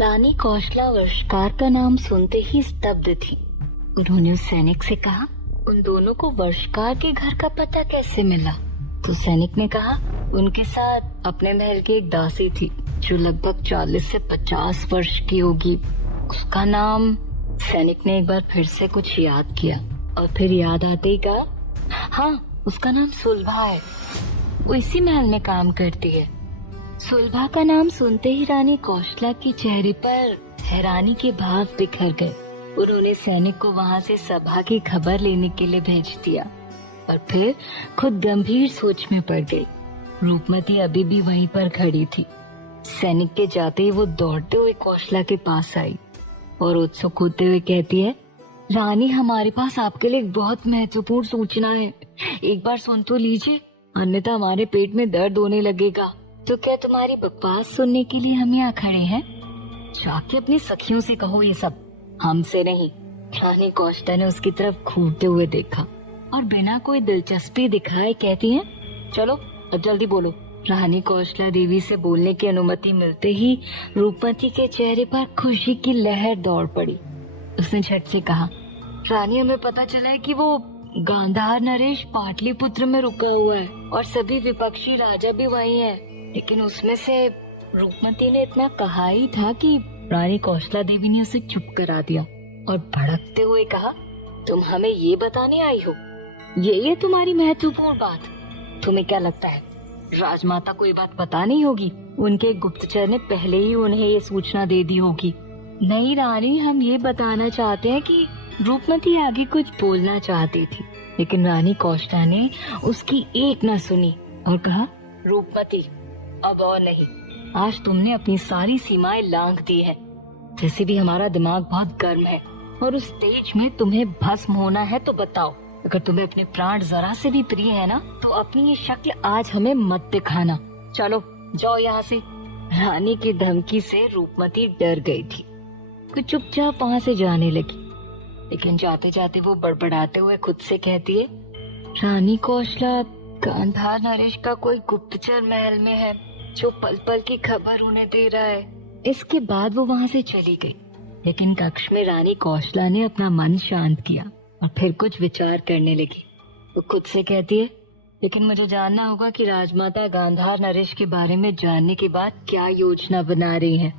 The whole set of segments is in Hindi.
रानी कौशला वर्षकार का नाम सुनते ही स्तब्ध थी। उन्होंने उस सैनिक से कहा, उन दोनों को वर्षकार के घर का पता कैसे मिला? तो सैनिक ने कहा, उनके साथ अपने महल की एक दासी थी जो लगभग 40 से 50 वर्ष की होगी। उसका नाम। सैनिक ने एक बार फिर से कुछ याद किया और फिर याद आते ही कहा, हाँ, उसका नाम सुलभा है। वो इसी महल में काम करती है। सुलभा का नाम सुनते ही रानी कौशला के चेहरे पर हैरानी के भाव बिखर गए। उन्होंने सैनिक को वहाँ से सभा की खबर लेने के लिए भेज दिया और फिर खुद गंभीर सोच में पड़ गई। रूपमती अभी भी वहीं पर खड़ी थी। सैनिक के जाते ही वो दौड़ते हुए कौशला के पास आई और उत्सुक होते हुए कहती है, रानी, हमारे पास आपके लिए एक बहुत महत्वपूर्ण सूचना है। एक बार सुन तो लीजिए, अन्यथा हमारे पेट में दर्द होने लगेगा। तो क्या तुम्हारी बकवास सुनने के लिए हम यहाँ खड़े हैं? जाके अपनी सखियों से कहो ये सब, हमसे नहीं। रानी कौशला ने उसकी तरफ घूरते हुए देखा और बिना कोई दिलचस्पी दिखाए कहती है, चलो अब जल्दी बोलो। रानी कौशला देवी से बोलने की अनुमति मिलते ही रूपमती के चेहरे पर खुशी की लहर दौड़ पड़ी। उसने झट से कहा, रानी, हमें पता चला है कि वो गांधार नरेश पाटलिपुत्र में रुका हुआ है और सभी विपक्षी राजा भी वहीं हैं। लेकिन उसमें से रूपमती ने इतना कहा ही था कि रानी कौशला देवी ने उसे चुप करा दिया और भड़कते हुए कहा, तुम हमें ये बताने आई हो? ये तुम्हारी महत्वपूर्ण बात? तुम्हें क्या लगता है राजमाता को ये बात पता नहीं होगी? उनके गुप्तचर ने पहले ही उन्हें ये सूचना दे दी होगी। नहीं रानी, हम ये बताना चाहते हैं कि रूपमती आगे कुछ बोलना चाहती थी, लेकिन रानी कौशला ने उसकी एक न सुनी और कहा, रूपमती, अब और नहीं। आज तुमने अपनी सारी सीमाएं लांघ दी है। जैसे भी हमारा दिमाग बहुत गर्म है और उस तेज में तुम्हें भस्म होना है तो बताओ। अगर तुम्हें अपने प्राण जरा से भी प्रिय है ना, तो अपनी ये शक्ल आज हमें मत दिखाना। चलो जाओ यहाँ से। रानी की धमकी से रूपमती डर गई थी। वो चुपचाप वहाँ से जाने लगी, लेकिन जाते जाते वो बड़बड़ाते हुए खुद से कहती है, रानी कौशला, गांधार नरेश का कोई गुप्तचर महल में है जो पल पल की खबर उन्हें दे रहा है। इसके बाद वो वहाँ से चली गई, लेकिन कक्ष में रानी कौशला ने अपना मन शांत किया और फिर कुछ विचार करने लगी। वो खुद से कहती है, लेकिन मुझे जानना होगा कि राजमाता गांधार नरेश के बारे में जानने के बाद क्या योजना बना रही है।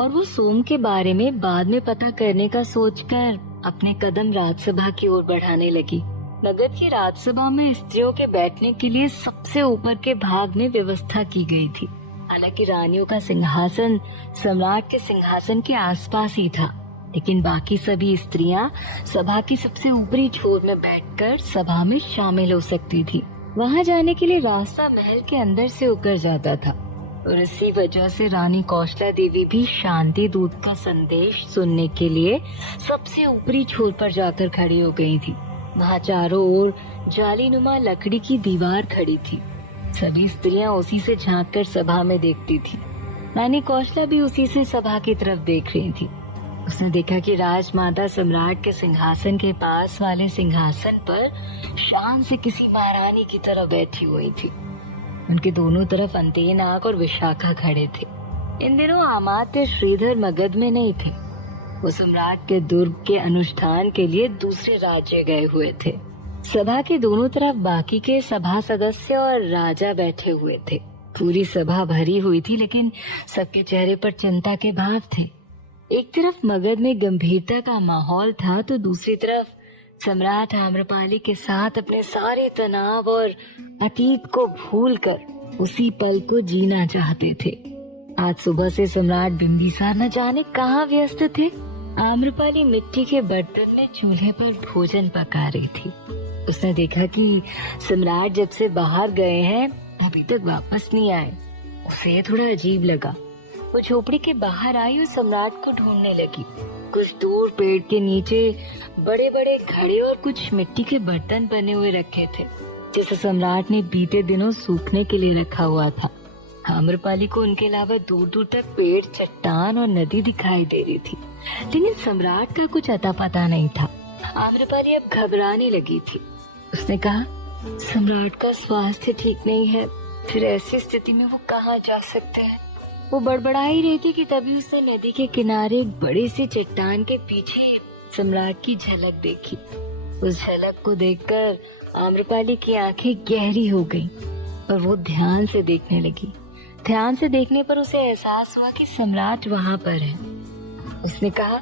और वो सोम के बारे में बाद में पता करने का सोचकर अपने कदम राजसभा की ओर बढ़ाने लगी। नगद की राजसभा में स्त्रियों के बैठने के लिए सबसे ऊपर के भाग में व्यवस्था की गई थी। हालांकि रानियों का सिंहासन सम्राट के सिंहासन के आसपास ही था, लेकिन बाकी सभी स्त्रियां सभा की सबसे ऊपरी छोर में बैठकर सभा में शामिल हो सकती थी। वहां जाने के लिए रास्ता महल के अंदर से होकर जाता था और इसी वजह से रानी कौशला देवी भी शांति दूत का संदेश सुनने के लिए सबसे ऊपरी छोर पर जाकर खड़ी हो गई थी। वहाँ चारों ओर जालीनुमा लकड़ी की दीवार खड़ी थी। सभी स्त्रियां उसी से झांककर सभा में देखती थी। रानी कौशला भी उसी से सभा की तरफ देख रही थी। उसने देखा कि राजमाता सम्राट के सिंहासन के पास वाले सिंहासन पर शान से किसी महारानी की तरह बैठी हुई थी। उनके दोनों तरफ अंतेनाग और विशाखा खड़े थे। इन दिनों अमात्य श्रीधर मगध में नहीं थे। वो सम्राट के दुर्ग के अनुष्ठान के लिए दूसरे राज्य गए हुए थे। सभा के दोनों तरफ बाकी के सभा सदस्य और राजा बैठे हुए थे। पूरी सभा भरी हुई थी, लेकिन सबके चेहरे पर चिंता के भाव थे। एक तरफ मगध में गंभीरता का माहौल था, तो दूसरी तरफ सम्राट आम्रपाली के साथ अपने सारे तनाव और अतीत को भूलकर उसी पल को जीना चाहते थे। आज सुबह से सम्राट बिंबिसार न जाने कहाँ व्यस्त थे। आम्रपाली मिट्टी के बर्तन में चूल्हे पर भोजन पका रही थी। उसने देखा कि सम्राट जब से बाहर गए हैं अभी तक वापस नहीं आए। उसे थोड़ा अजीब लगा। वो झोपड़ी के बाहर आई और सम्राट को ढूंढने लगी। कुछ दूर पेड़ के नीचे बड़े बड़े घड़े और कुछ मिट्टी के बर्तन बने हुए रखे थे, जिसे सम्राट ने बीते दिनों सूखने के लिए रखा हुआ था। आम्रपाली को उनके अलावा दूर दूर तक पेड़, चट्टान और नदी दिखाई दे रही थी, लेकिन सम्राट का कुछ अता पता नहीं था। आम्रपाली अब घबराने लगी थी। उसने कहा, सम्राट का स्वास्थ्य ठीक नहीं है, फिर ऐसी स्थिति में वो कहाँ जा सकते हैं? वो बड़बड़ा ही रही थी कि तभी उसने नदी के किनारे एक बड़ी सी चट्टान के पीछे सम्राट की झलक देखी। उस झलक को देखकर आम्रपाली की आंखें गहरी हो गईं और वो ध्यान से देखने लगी। ध्यान से देखने पर उसे एहसास हुआ कि सम्राट वहाँ पर है। उसने कहा,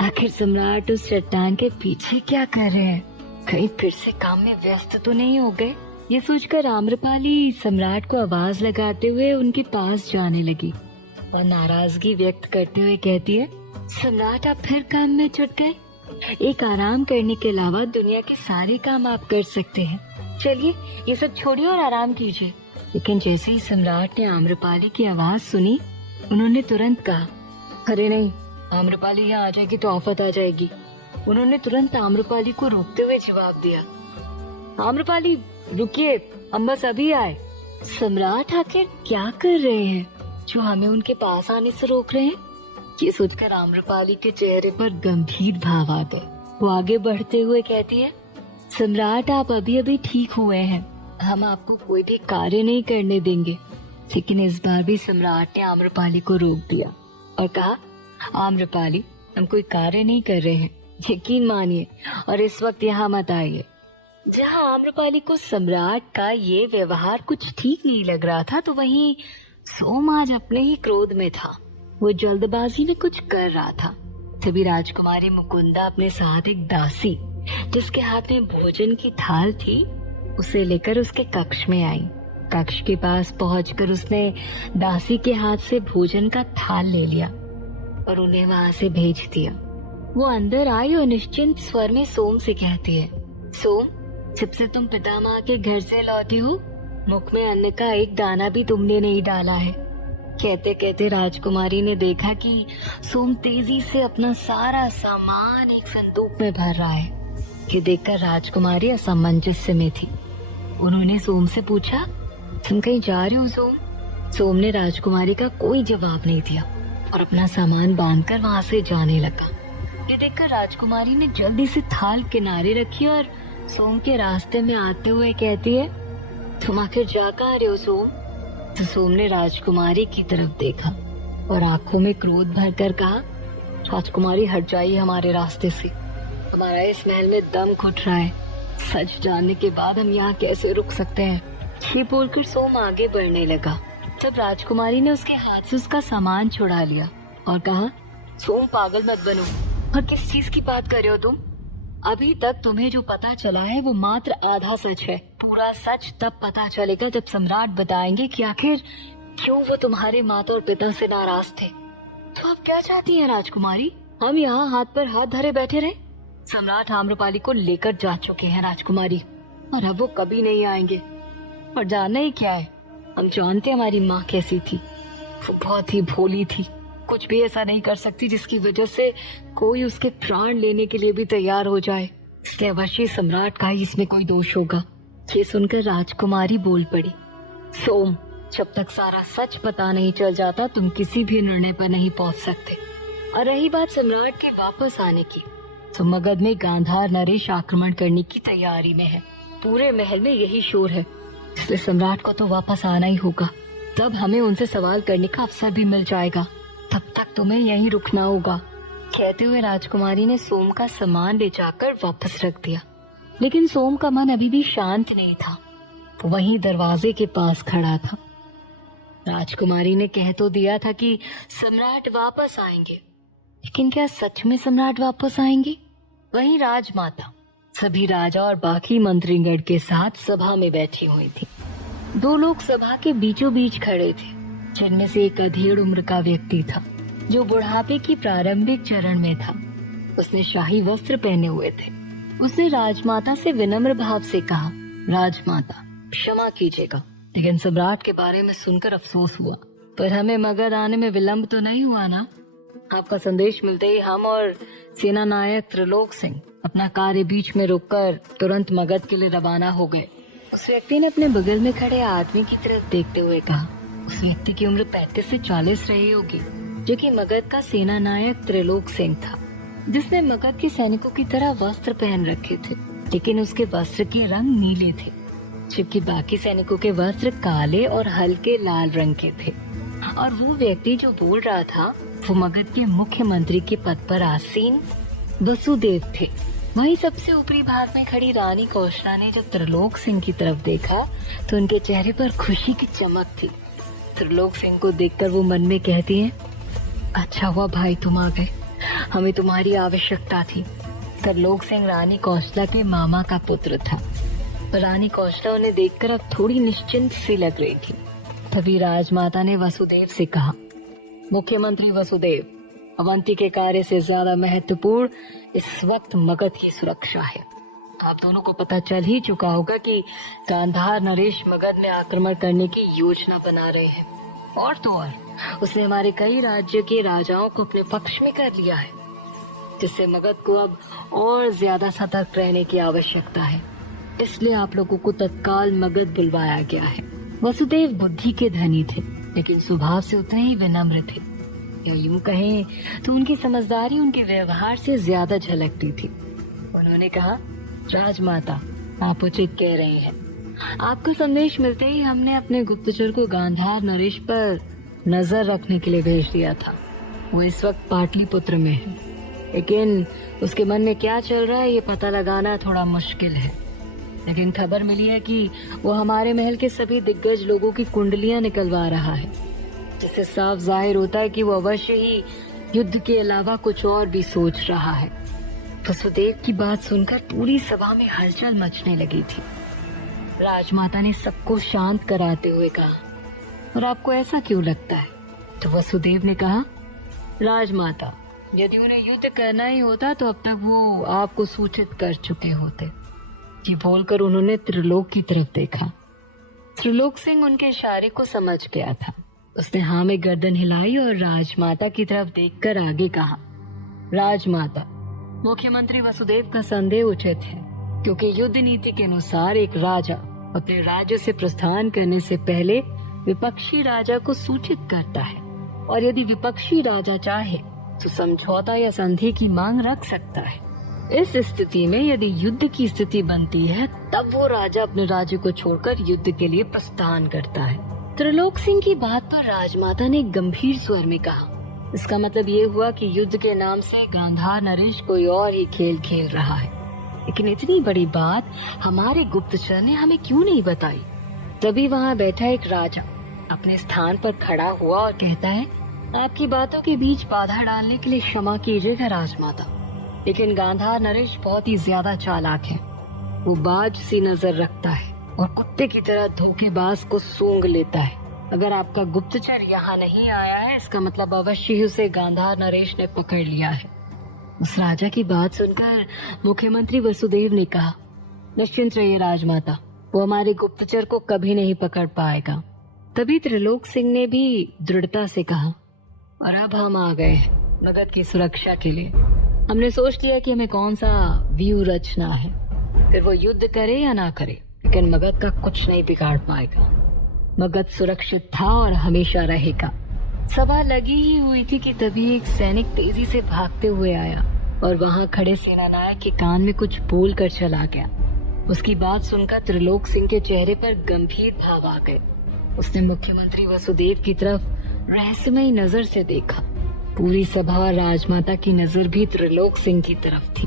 आखिर सम्राट उस चट्टान के पीछे क्या कर रहे हैं? कहीं फिर से काम में व्यस्त तो नहीं हो गए? ये सोचकर आम्रपाली सम्राट को आवाज लगाते हुए उनके पास जाने लगी और नाराजगी व्यक्त करते हुए कहती है, सम्राट आप फिर काम में जुट गए? एक आराम करने के अलावा दुनिया के सारे काम आप कर सकते हैं। चलिए ये सब छोड़िए और आराम कीजिए। लेकिन जैसे ही सम्राट ने आम्रपाली की आवाज सुनी, उन्होंने तुरंत कहा, अरे नहीं, आम्रपाली यहाँ आ जाएगी तो आफत आ जाएगी। उन्होंने तुरंत आम्रपाली को रोकते हुए जवाब दिया, आम्रपाली रुकिए, हम बस अभी आए। सम्राट आखिर क्या कर रहे हैं जो हमें उनके पास आने से रोक रहे हैं? ये सोचकर आम्रपाली के चेहरे पर गंभीर भाव आ गए। वो आगे बढ़ते हुए कहती है, सम्राट आप अभी अभी ठीक हुए हैं, हम आपको कोई भी कार्य नहीं करने देंगे। लेकिन इस बार भी सम्राट ने आम्रपाली को रोक दिया और कहा, आम्रपाली हम कोई कार्य नहीं कर रहे हैं, यकीन मानिए और इस वक्त यहाँ मत आइए। जहाँ आम्रपाली को सम्राट का ये व्यवहार कुछ ठीक नहीं लग रहा था, तो वहीं सोम आज अपने ही क्रोध में था। वो जल्दबाजी में कुछ कर रहा था। तभी राजकुमारी मुकुंदा अपने साथ एक दासी, जिसके हाथ में भोजन की थाल थी, उसे लेकर उसके कक्ष में आई। कक्ष के पास पहुंचकर उसने दासी के हाथ से भोजन का थाल ले लिया और उन्हें वहां से भेज दिया। वो अंदर आई और निश्चिंत स्वर में सोम से कहती है, सोम जब से तुम पितामह के घर से लौटी हो, मुख में अन्न का एक दाना भी तुमने नहीं डाला है। कहते कहते राजकुमारी ने देखा कि सोम तेजी से अपना सारा सामान एक संदूक में भर रहा है। ये देखकर राजकुमारी असमंजस में थी। उन्होंने सोम से पूछा, तुम कहीं जा रहे हो सोम? सोम ने राजकुमारी का कोई जवाब नहीं दिया और अपना सामान बांधकर वहाँ से जाने लगा। ये देखकर राजकुमारी ने जल्दी से थाल किनारे रखी और सोम के रास्ते में आते हुए कहती है, तुम आखिर जा कहाँ रहे हो सोम? तो सोम ने राजकुमारी की तरफ देखा और आंखों में क्रोध भरकर कहा, राजकुमारी हट जाइए हमारे रास्ते से, हमारा इस महल में दम घुट रहा है। सच जानने के बाद हम यहाँ कैसे रुक सकते हैं? ये बोलकर सोम आगे बढ़ने लगा। तब राजकुमारी ने उसके हाथ से उसका सामान छुड़ा लिया और कहा, सोम पागल मत बनो, और किस चीज की बात कर रहे हो तुम? अभी तक तुम्हें जो पता चला है वो मात्र आधा सच है। पूरा सच तब पता चलेगा जब सम्राट बताएंगे कि आखिर क्यों वो तुम्हारे माता और पिता से नाराज थे। तो आप क्या चाहती हैं राजकुमारी? हम यहाँ हाथ पर हाथ धरे बैठे रहे? सम्राट आम्रपाली को लेकर जा चुके हैं राजकुमारी, और अब वो कभी नहीं आएंगे। और जानना ही क्या है, हम जानते हमारी माँ कैसी थी। वो बहुत ही भोली थी, कुछ भी ऐसा नहीं कर सकती जिसकी वजह से कोई उसके प्राण लेने के लिए भी तैयार हो जाए। इसलिए अवश्य सम्राट का ही इसमें कोई दोष होगा। ये सुनकर राजकुमारी बोल पड़ी, सोम जब तक सारा सच पता नहीं चल जाता तुम किसी भी निर्णय पर नहीं पहुंच सकते। और रही बात सम्राट के वापस आने की, तो मगध में गांधार नरेश आक्रमण करने की तैयारी में है। पूरे महल में यही शोर है, इसलिए सम्राट को तो वापस आना ही होगा। तब हमें उनसे सवाल करने का अवसर भी मिल जाएगा। तब तक तुम्हें यहीं रुकना होगा। कहते हुए राजकुमारी ने सोम का सामान ले जाकर वापस रख दिया। लेकिन सोम का मन अभी भी शांत नहीं था, वो वहीं दरवाजे के पास खड़ा था। राजकुमारी ने कह तो दिया था कि सम्राट वापस आएंगे, लेकिन क्या सच में सम्राट वापस आएंगे? वहीं राजमाता सभी राजा और बाकी मंत्रीगण के साथ सभा में बैठी हुई थी। दो लोग सभा के बीचों बीच खड़े थे, जिनमें से एक अधेड़ उम्र का व्यक्ति था जो बुढ़ापे की प्रारंभिक चरण में था। उसने शाही वस्त्र पहने हुए थे। उसने राजमाता से विनम्र भाव से कहा, राजमाता क्षमा कीजिएगा, लेकिन सम्राट के बारे में सुनकर अफसोस हुआ, पर हमें मगध आने में विलंब तो नहीं हुआ ना? आपका संदेश मिलते ही हम और सेना नायक त्रिलोक सिंह अपना कार्य बीच में रोककर तुरंत मगध के लिए रवाना हो गए। उस व्यक्ति ने अपने बगल में खड़े आदमी की तरफ देखते हुए कहा। उस व्यक्ति की उम्र 35 से 40 रही होगी, जो कि मगध का सेना नायक त्रिलोक सिंह था, जिसने मगध के सैनिकों की तरह वस्त्र पहन रखे थे, लेकिन उसके वस्त्र के रंग नीले थे, जबकि बाकी सैनिकों के वस्त्र काले और हल्के लाल रंग के थे। और वो व्यक्ति जो बोल रहा था वो मगध के मुख्यमंत्री के पद पर आसीन वसुदेव थे। वहीं सबसे ऊपरी भाग में खड़ी रानी कौशला ने जब त्रिलोक सिंह की तरफ देखा तो उनके चेहरे पर खुशी की चमक थी। त्रिलोक सिंह को देखकर वो मन में कहती है, अच्छा हुआ भाई तुम आ गए, हमें तुम्हारी आवश्यकता थी। त्रिलोक सिंह रानी कौशला के मामा का पुत्र था। रानी कौशला उन्हें देखकर अब थोड़ी निश्चिंत सी लग रही थी। तभी राजमाता ने वसुदेव से कहा, मुख्यमंत्री वसुदेव, अवंती के कार्य से ज्यादा महत्वपूर्ण इस वक्त मगध की सुरक्षा है। आप दोनों को पता चल ही चुका होगा कि गांधार नरेश मगध में आक्रमण करने की योजना बना रहे हैं। और तो और उसने हमारे कई राज्य के राजाओं को अपने पक्ष में कर लिया है, जिससे मगध को अब और ज्यादा सतर्क रहने की आवश्यकता है। इसलिए आप लोगों को तत्काल मगध बुलवाया गया है। वसुदेव बुद्धि के धनी थे, लेकिन स्वभाव से उतने ही विनम्र थे। या यूं कहें तो उनकी समझदारी उनके व्यवहार से ज्यादा झलकती थी। उन्होंने कहा, राजमाता, आप उचित कह रहे हैं। आपका संदेश मिलते ही हमने अपने गुप्तचर को गांधार नरेश पर नजर रखने के लिए भेज दिया था। वो इस वक्त पाटलिपुत्र में है, लेकिन उसके मन में क्या चल रहा है ये पता लगाना थोड़ा मुश्किल है। लेकिन खबर मिली है कि वो हमारे महल के सभी दिग्गज लोगों की कुंडलियां निकलवा रहा है, जिससे साफ जाहिर होता है कि वो अवश्य ही युद्ध के अलावा कुछ और भी सोच रहा है। वसुदेव की बात सुनकर पूरी सभा में हलचल मचने लगी थी। राजमाता ने सबको शांत कराते हुए कहा, और आपको ऐसा क्यों लगता है? तो वसुदेव ने कहा, राजमाता, यदि उन्हें युद्ध करना ही होता तो अब तक वो आपको सूचित कर चुके होते। ये बोलकर उन्होंने त्रिलोक की तरफ देखा। त्रिलोक सिंह उनके इशारे को समझ गया था। उसने हाँ में गर्दन हिलाई और राजमाता की तरफ देखकर आगे कहा, राजमाता, मुख्यमंत्री वसुदेव का संदेह उचित है, क्योंकि युद्ध नीति के अनुसार एक राजा अपने राज्य से प्रस्थान करने से पहले विपक्षी राजा को सूचित करता है, और यदि विपक्षी राजा चाहे तो समझौता या संधि की मांग रख सकता है। इस स्थिति में यदि युद्ध की स्थिति बनती है तब वो राजा अपने राज्य को छोड़कर युद्ध के लिए प्रस्थान करता है। त्रिलोक सिंह की बात पर राजमाता ने गंभीर स्वर में कहा, इसका मतलब ये हुआ कि युद्ध के नाम से गांधार नरेश कोई और ही खेल खेल रहा है। लेकिन इतनी बड़ी बात हमारे गुप्तचर ने हमें क्यों नहीं बताई? तभी वहाँ बैठा एक राजा अपने स्थान पर खड़ा हुआ और कहता है, आपकी बातों के बीच बाधा डालने के लिए क्षमा कीजिएगा राजमाता, लेकिन गांधार नरेश बहुत ही ज्यादा चालाक है। वो बाज सी नजर रखता है और कुत्ते की तरह धोखेबाज को सूंघ लेता है। अगर आपका गुप्तचर यहाँ नहीं आया है, इसका मतलब अवश्य ही उसे गांधार नरेश ने पकड़ लिया है। उस राजा की बात सुनकर मुख्यमंत्री वसुदेव ने कहा, निश्चिंत रहिए राजमाता, वो हमारे गुप्तचर को कभी नहीं पकड़ पाएगा। तभी त्रिलोक सिंह ने भी दृढ़ता से कहा, और अब हम आ गए हैं मगध की सुरक्षा के लिए। हमने सोच लिया कि हमें कौन सा व्यू रचना है, फिर वो युद्ध करे या ना करे, लेकिन मगध का कुछ नहीं बिगाड़ पाएगा। मगध सुरक्षित था और हमेशा रहेगा। सभा लगी ही हुई थी कि तभी एक सैनिक तेजी से भागते हुए आया और वहां खड़े सेनानायक के कान में कुछ बोल कर चला गया। उसकी बात सुनकर त्रिलोक सिंह के चेहरे पर गंभीर भाव आ गए। उसने मुख्यमंत्री वसुदेव की तरफ रहस्यमयी नजर से देखा। पूरी सभा और राजमाता की नजर भी त्रिलोक सिंह की तरफ थी।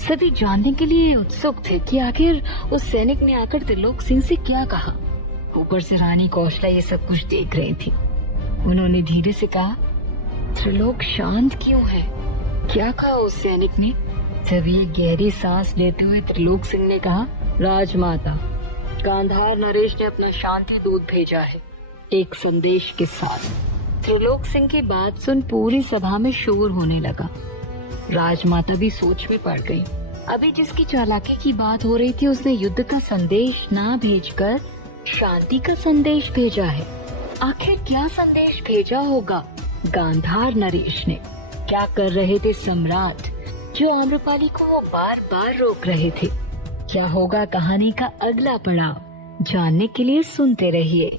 सभी जानने के लिए उत्सुक थे कि आखिर उस सैनिक ने आकर त्रिलोक सिंह से क्या कहा। ऊपर से रानी कौशला ये सब कुछ देख रही थी। उन्होंने धीरे से कहा, त्रिलोक शांत क्यों है? क्या कहा उस सैनिक ने? तभी गहरी सांस लेते हुए त्रिलोक सिंह ने कहा, राजमाता, गांधार नरेश ने अपना शांति दूत भेजा है, एक संदेश के साथ। त्रिलोक सिंह की बात सुन पूरी सभा में शोर होने लगा। राजमाता भी सोच में पड़ गई। अभी जिसकी चालाकी की बात हो रही थी उसने युद्ध का संदेश ना भेजकर शांति का संदेश भेजा है। आखिर क्या संदेश भेजा होगा गांधार नरेश ने? क्या कर रहे थे सम्राट जो आम्रपाली को वो बार बार रोक रहे थे? क्या होगा कहानी का अगला पड़ाव? जानने के लिए सुनते रहिए।